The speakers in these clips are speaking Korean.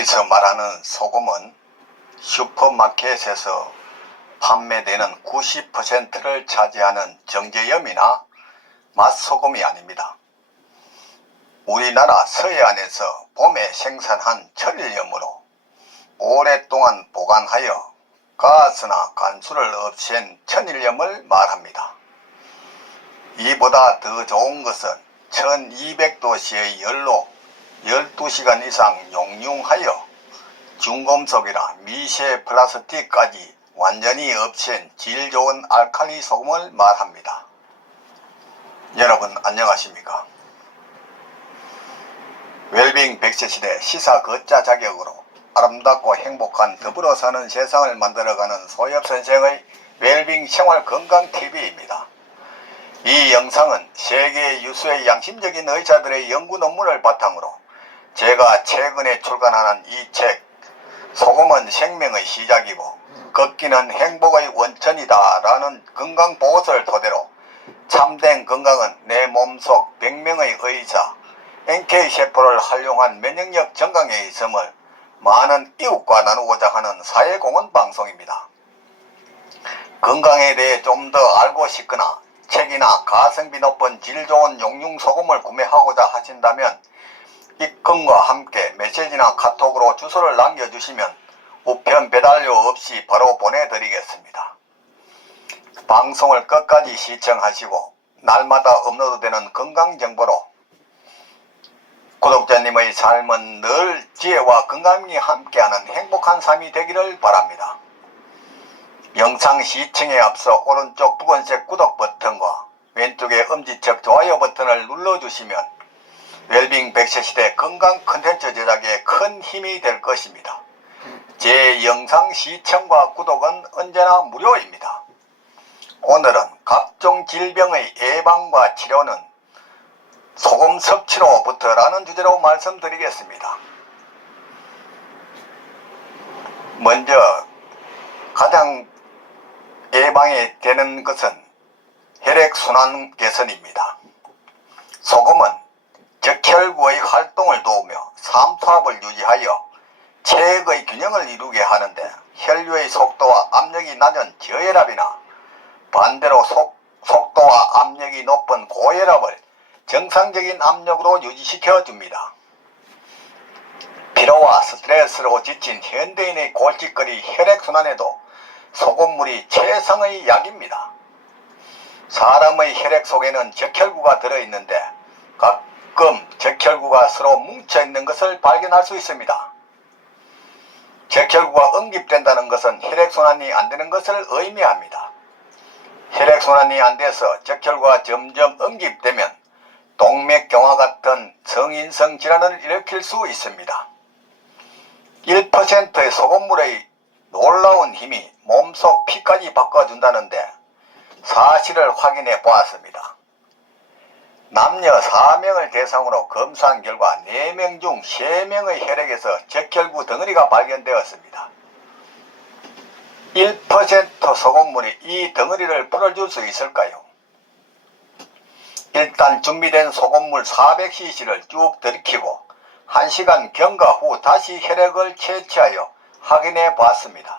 여기서 말하는 소금은 슈퍼마켓에서 판매되는 90%를 차지하는 정제염이나 맛소금이 아닙니다. 우리나라 서해안에서 봄에 생산한 천일염으로 오랫동안 보관하여 가스나 간수를 없앤 천일염을 말합니다. 이보다 더 좋은 것은 1200도씨의 열로 12시간 이상 용융하여 중금속이나 미세 플라스틱까지 완전히 없앤 질 좋은 알칼리 소금을 말합니다. 여러분 안녕하십니까? 웰빙 100세 시대 시사 걷자 자격으로 아름답고 행복한 더불어 사는 세상을 만들어가는 소엽선생의 웰빙 생활 건강 TV입니다. 이 영상은 세계 유수의 양심적인 의사들의 연구 논문을 바탕으로 제가 최근에 출간하는 이 책 소금은 생명의 시작이고 걷기는 행복의 원천이다 라는 건강보고서를 토대로 참된 건강은 내 몸속 100명의 의사 NK세포를 활용한 면역력 증강에 있음을 많은 이웃과 나누고자 하는 사회공헌 방송입니다. 건강에 대해 좀 더 알고 싶거나 책이나 가성비 높은 질 좋은 용융소금을 구매하고자 하신다면 입금과 함께 메시지나 카톡으로 주소를 남겨주시면 우편 배달료 없이 바로 보내드리겠습니다. 방송을 끝까지 시청하시고 날마다 업로드되는 건강정보로 구독자님의 삶은 늘 지혜와 건강이 함께하는 행복한 삶이 되기를 바랍니다. 영상 시청에 앞서 오른쪽 붉은색 구독 버튼과 왼쪽의 엄지척 좋아요 버튼을 눌러주시면 웰빙 100세 시대 건강 컨텐츠 제작에 큰 힘이 될 것입니다. 제 영상 시청과 구독은 언제나 무료입니다. 오늘은 각종 질병의 예방과 치료는 소금 섭취로부터라는 주제로 말씀드리겠습니다. 먼저 가장 예방이 되는 것은 혈액순환 개선입니다. 소금은 적혈구의 활동을 도우며 삼투압을 유지하여 체액의 균형을 이루게 하는데 혈류의 속도와 압력이 낮은 저혈압이나 반대로 속도와 압력이 높은 고혈압을 정상적인 압력으로 유지시켜 줍니다. 피로와 스트레스로 지친 현대인의 골칫거리 혈액순환에도 소금물이 최상의 약입니다. 사람의 혈액 속에는 적혈구가 들어있는데 가끔 적혈구가 서로 뭉쳐있는 것을 발견할 수 있습니다. 적혈구가 응집된다는 것은 혈액순환이 안되는 것을 의미합니다. 혈액순환이 안돼서 적혈구가 점점 응집되면 동맥경화 같은 성인성 질환을 일으킬 수 있습니다. 1%의 소금물의 놀라운 힘이 몸속 피까지 바꿔준다는데 사실을 확인해 보았습니다. 남녀 4명을 대상으로 검사한 결과 4명 중 3명의 혈액에서 적혈구 덩어리가 발견되었습니다. 1% 소금물이 이 덩어리를 풀어줄 수 있을까요? 일단 준비된 소금물 400cc를 쭉 들이키고 1시간 경과 후 다시 혈액을 채취하여 확인해 보았습니다.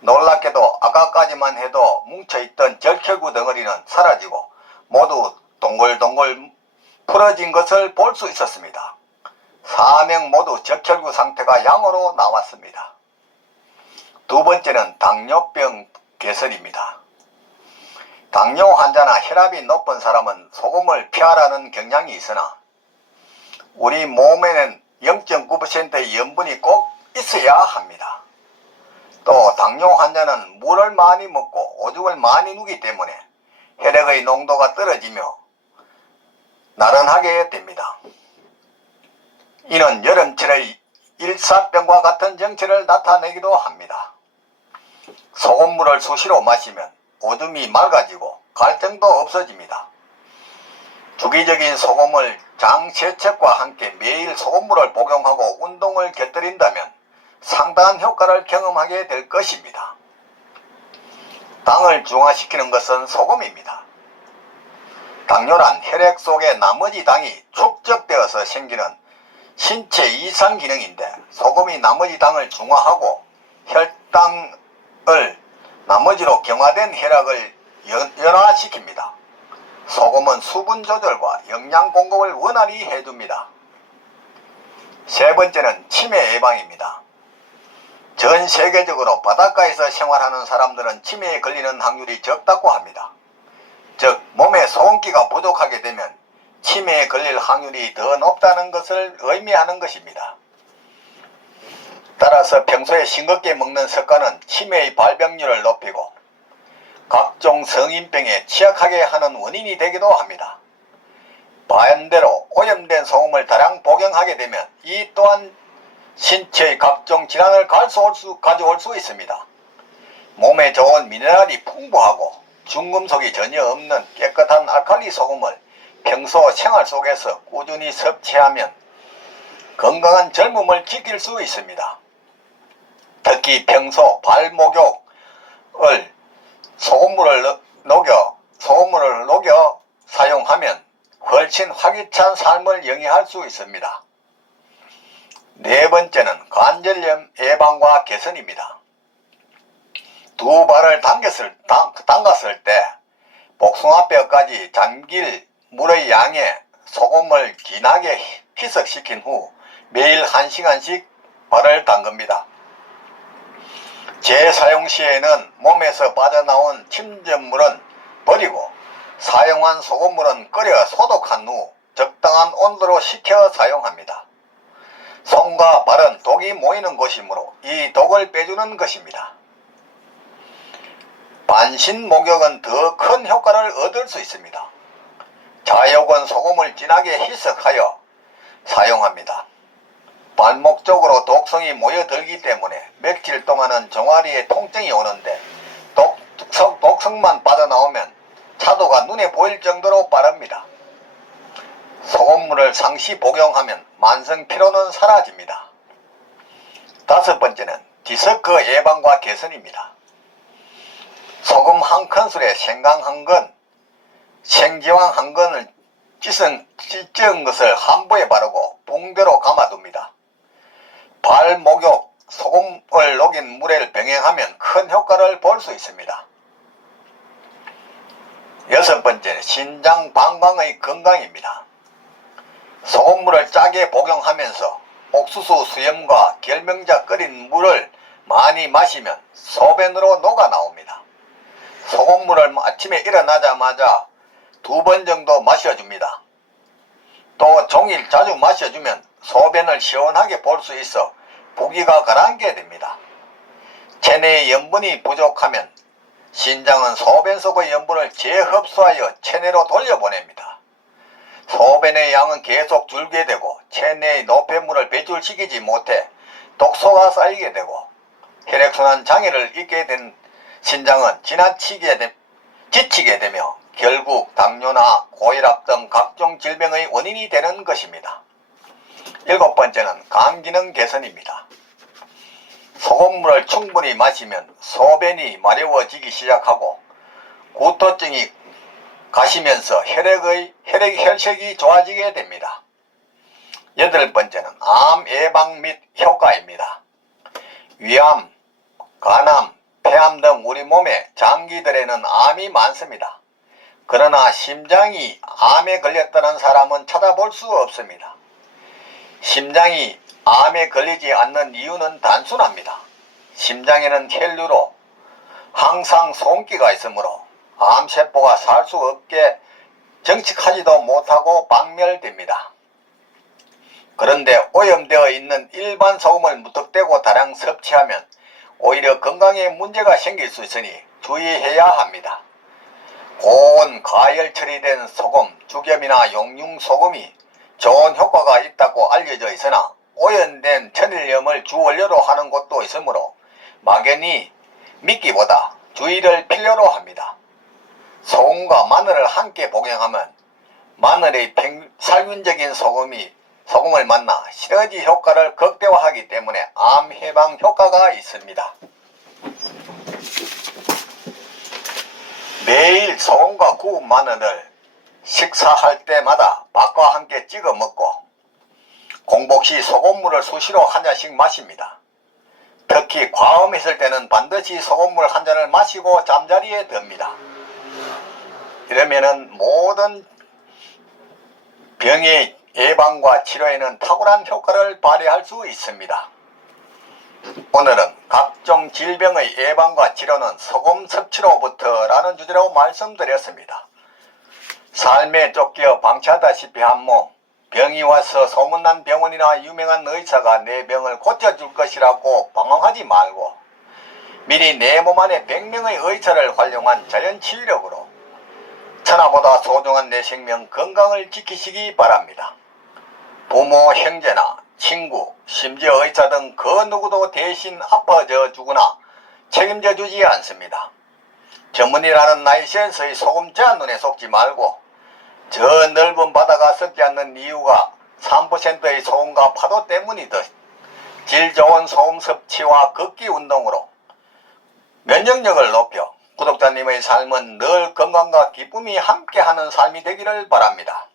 놀랍게도 아까까지만 해도 뭉쳐있던 적혈구 덩어리는 사라지고 모두 동글동글 풀어진 것을 볼 수 있었습니다. 4명 모두 적혈구 상태가 양으로 나왔습니다. 두 번째는 당뇨병 개선입니다. 당뇨 환자나 혈압이 높은 사람은 소금을 피하라는 경향이 있으나 우리 몸에는 0.9%의 염분이 꼭 있어야 합니다. 또 당뇨 환자는 물을 많이 먹고 오줌을 많이 누기 때문에 혈액의 농도가 떨어지며 나른하게 됩니다. 이는 여름철의 일사병과 같은 증세를 나타내기도 합니다. 소금물을 수시로 마시면 오줌이 맑아지고 갈증도 없어집니다. 주기적인 소금을 장 세척과 함께 매일 소금물을 복용하고 운동을 곁들인다면 상당한 효과를 경험하게 될 것입니다. 당을 중화시키는 것은 소금입니다. 당뇨란 혈액 속에 나머지 당이 축적되어서 생기는 신체 이상 기능인데 소금이 나머지 당을 중화하고 혈당을 나머지로 경화된 혈압을 연화시킵니다. 소금은 수분 조절과 영양 공급을 원활히 해줍니다. 세 번째는 치매 예방입니다. 전 세계적으로 바닷가에서 생활하는 사람들은 치매에 걸리는 확률이 적다고 합니다. 즉 몸에 소금기가 부족하게 되면 치매에 걸릴 확률이 더 높다는 것을 의미하는 것입니다. 따라서 평소에 싱겁게 먹는 습관은 치매의 발병률을 높이고 각종 성인병에 취약하게 하는 원인이 되기도 합니다. 반대로 오염된 소금을 다량 복용하게 되면 이 또한 신체의 각종 질환을 가져올 수 있습니다. 몸에 좋은 미네랄이 풍부하고 중금속이 전혀 없는 깨끗한 알칼리 소금을 평소 생활 속에서 꾸준히 섭취하면 건강한 젊음을 지킬 수 있습니다. 특히 평소 발 목욕을 소금물을 녹여 사용하면 훨씬 활기찬 삶을 영위할 수 있습니다. 네 번째는 관절염 예방과 개선입니다. 두 발을 담갔을 때 복숭아뼈까지 잠길 물의 양에 소금을 진하게 희석시킨 후 매일 1시간씩 발을 담급니다. 재사용 시에는 몸에서 빠져나온 침전물은 버리고 사용한 소금물은 끓여 소독한 후 적당한 온도로 식혀 사용합니다. 손과 발은 독이 모이는 곳이므로 이 독을 빼주는 것입니다. 반신 목욕은 더 큰 효과를 얻을 수 있습니다. 자욕은 소금을 진하게 희석하여 사용합니다. 발목 쪽으로 독성이 모여들기 때문에 며칠 동안은 종아리에 통증이 오는데 독성만 빠져나오면 차도가 눈에 보일 정도로 빠릅니다. 소금물을 상시 복용하면 만성 피로는 사라집니다. 다섯 번째는 디스크 예방과 개선입니다. 소금 한 큰술에 생강 한 건, 생지황 한 건을 찢은 것을 한부에 바르고 붕대로 감아둡니다. 발 목욕, 소금을 녹인 물에 병행하면 큰 효과를 볼 수 있습니다. 여섯 번째는 신장 방광의 건강입니다. 소금물을 짜게 복용하면서 옥수수 수염과 결명자 끓인 물을 많이 마시면 소변으로 녹아 나옵니다. 소금물을 아침에 일어나자마자 2번 정도 마셔줍니다. 또 종일 자주 마셔주면 소변을 시원하게 볼 수 있어 부기가 가라앉게 됩니다. 체내의 염분이 부족하면 신장은 소변 속의 염분을 재흡수하여 체내로 돌려보냅니다. 소변의 양은 계속 줄게 되고 체내의 노폐물을 배출시키지 못해 독소가 쌓이게 되고 혈액순환 장애를 입게 된 신장은 지치게 되며 결국 당뇨나 고혈압 등 각종 질병의 원인이 되는 것입니다. 일곱 번째는 간 기능 개선입니다. 소금물을 충분히 마시면 소변이 마려워지기 시작하고 구토증이 가시면서 혈색이 좋아지게 됩니다. 여덟 번째는 암 예방 및 효과입니다. 위암, 간암, 폐암 등 우리 몸의 장기들에는 암이 많습니다. 그러나 심장이 암에 걸렸다는 사람은 찾아볼 수 없습니다. 심장이 암에 걸리지 않는 이유는 단순합니다. 심장에는 혈류로 항상 소금기가 있으므로 암세포가 살 수 없게 정착하지도 못하고 박멸됩니다. 그런데 오염되어 있는 일반 소금을 무턱대고 다량 섭취하면 오히려 건강에 문제가 생길 수 있으니 주의해야 합니다. 고온 가열 처리된 소금, 죽염이나 용융소금이 좋은 효과가 있다고 알려져 있으나 오염된 천일염을 주원료로 하는 곳도 있으므로 막연히 믿기보다 주의를 필요로 합니다. 소금과 마늘을 함께 복용하면 마늘의 살균적인 소금을 만나 시너지 효과를 극대화하기 때문에 암 예방 효과가 있습니다. 매일 소금과 구운 마늘을 식사할 때마다 밥과 함께 찍어 먹고 공복 시 소금물을 수시로 한 잔씩 마십니다. 특히 과음했을 때는 반드시 소금물 한 잔을 마시고 잠자리에 듭니다. 이러면은 모든 병의 예방과 치료에는 탁월한 효과를 발휘할 수 있습니다. 오늘은 각종 질병의 예방과 치료는 소금 섭취로부터 라는 주제로 말씀드렸습니다. 삶에 쫓겨 방치하다시피 한 몸, 병이 와서 소문난 병원이나 유명한 의사가 내 병을 고쳐줄 것이라고 방황하지 말고 미리 내 몸 안에 100명의 의사를 활용한 자연치유력으로 천하보다 소중한 내 생명 건강을 지키시기 바랍니다. 부모, 형제나 친구, 심지어 의사 등 그 누구도 대신 아파져 주거나 책임져 주지 않습니다. 전문이라는 나이센스의 소금자 눈에 속지 말고 저 넓은 바다가 썩지 않는 이유가 3%의 소금과 파도 때문이듯 질 좋은 소금 섭취와 걷기 운동으로 면역력을 높여 구독자님의 삶은 늘 건강과 기쁨이 함께하는 삶이 되기를 바랍니다.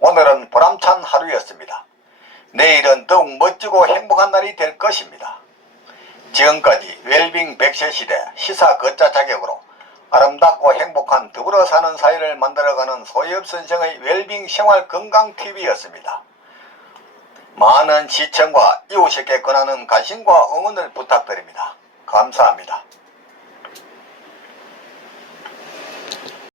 오늘은 보람찬 하루였습니다. 내일은 더욱 멋지고 행복한 날이 될 것입니다. 지금까지 웰빙 100세 시대 시사 거자 자격으로 아름답고 행복한 더불어 사는 사회를 만들어가는 소엽선생의 웰빙 생활 건강 TV였습니다. 많은 시청과 이웃에게 권하는 관심과 응원을 부탁드립니다. 감사합니다.